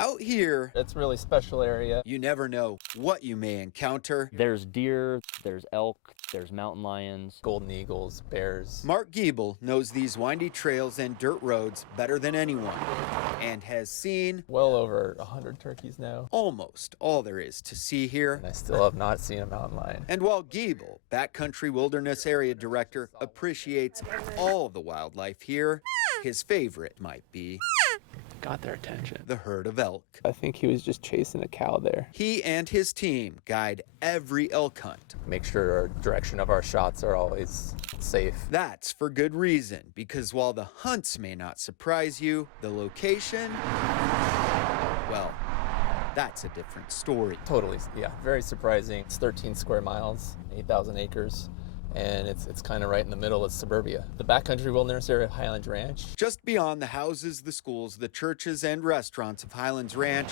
Out here, It's a really special area. you never know what you may encounter. There's deer, there's elk, there's mountain lions. Golden eagles, bears. Mark Giebel knows these windy trails and dirt roads better than anyone and has seen Well over 100 turkeys now. almost all there is to see here. And I still have not seen a mountain lion. And while Giebel, Backcountry Wilderness Area Director, appreciates all the wildlife here, his favorite might be Got their attention. the herd of elk. I think he was just chasing a cow there. He and his team guide every elk hunt. Make sure our direction of our shots are always safe. That's for good reason, because while the hunts may not surprise you, the location, well, that's a different story. Totally, yeah, very surprising. It's 13 square miles, 8,000 acres, and it's kind of right in the middle of suburbia. The Backcountry Wilderness Area of Highlands Ranch. Just beyond the houses, the schools, the churches, and restaurants of Highlands Ranch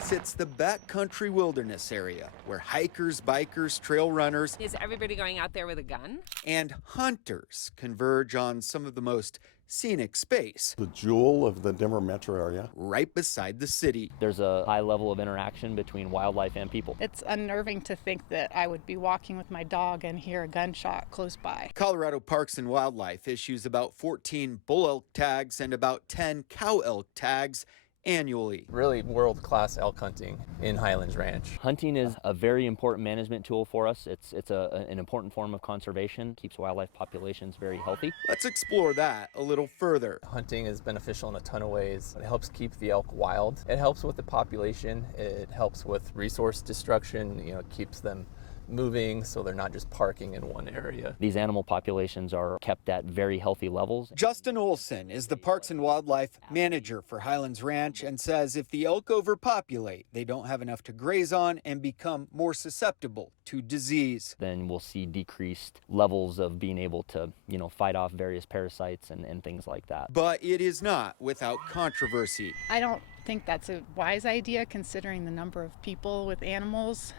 sits the Backcountry Wilderness Area, where hikers, bikers, trail runners, Is everybody going out there with a gun? and hunters converge on some of the most scenic space The jewel of the Denver metro area. right beside the city. There's a high level of interaction between wildlife and people. It's unnerving to think that I would be walking with my dog and hear a gunshot close by. Colorado Parks and Wildlife issues about 14 bull elk tags and about 10 cow elk tags annually. Really world-class elk hunting in Highlands Ranch. Hunting is a very important management tool for us. It's an important form of conservation, keeps wildlife populations very healthy. Let's explore that a little further. Hunting is beneficial in a ton of ways. It helps keep the elk wild. It helps with the population. It helps with resource destruction. It keeps them moving so they're not just parking in one area. These animal populations are kept at very healthy levels. Justin Olson is the Parks and Wildlife manager for Highlands Ranch and says if the elk overpopulate, they don't have enough to graze on and become more susceptible to disease. Then we'll see decreased levels of being able to, fight off various parasites and things like that. But it is not without controversy. I don't think that's a wise idea considering the number of people with animals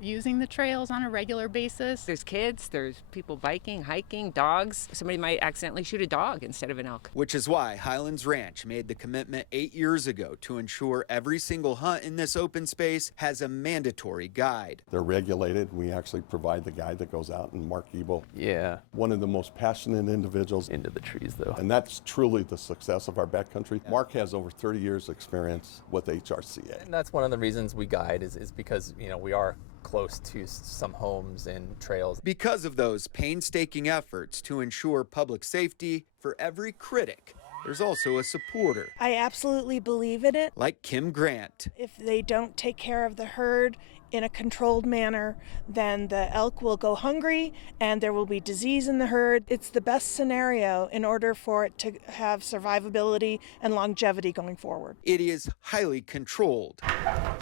using the trails on a regular basis. There's kids, there's people biking, hiking, dogs. Somebody might accidentally shoot a dog instead of an elk. Which is why Highlands Ranch made the commitment 8 years ago to ensure every single hunt in this open space has a mandatory guide. They're regulated. We actually provide the guide that goes out, and Mark Giebel, Yeah, one of the most passionate individuals. into the trees though. And that's truly the success of our backcountry. Mark has over 30 years experience with HRCA. And that's one of the reasons we guide is because, we are close to some homes and trails. Because of those painstaking efforts to ensure public safety, for every critic, there's also a supporter, I absolutely believe in it. like Kim Grant. If they don't take care of the herd in a controlled manner, then the elk will go hungry and there will be disease in the herd. It's the best scenario in order for it to have survivability and longevity going forward. It is highly controlled.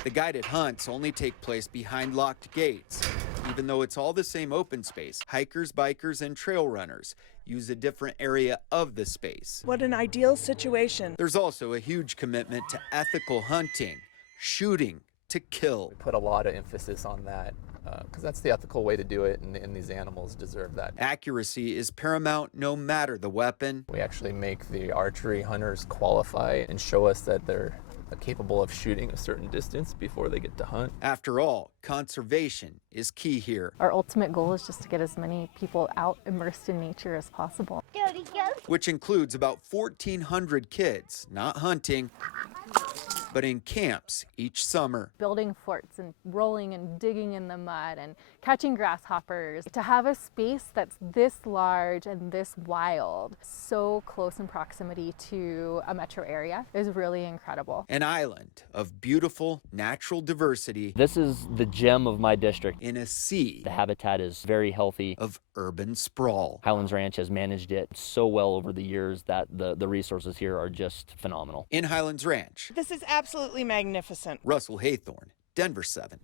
The guided hunts only take place behind locked gates. Even though it's all the same open space, hikers, bikers, and trail runners use a different area of the space. What an ideal situation. There's also a huge commitment to ethical hunting, shooting to kill. Put a lot of emphasis on that because that's the ethical way to do it, and these animals deserve that. Accuracy is paramount no matter the weapon. We actually make the archery hunters qualify and show us that they're capable of shooting a certain distance before they get to hunt. After all, conservation is key here, Our ultimate goal is just to get as many people out immersed in nature as possible. which includes about 1,400 kids, not hunting, but in camps each summer. Building forts and rolling and digging in the mud and catching grasshoppers. To have a space that's this large and this wild, so close in proximity to a metro area, is really incredible. An island of beautiful natural diversity This is the gem of my district. in a sea The habitat is very healthy. of urban sprawl. Highlands Ranch has managed it so well over the years that the resources here are just phenomenal. In Highlands Ranch, This is absolutely magnificent. Russell Haythorne, Denver 7.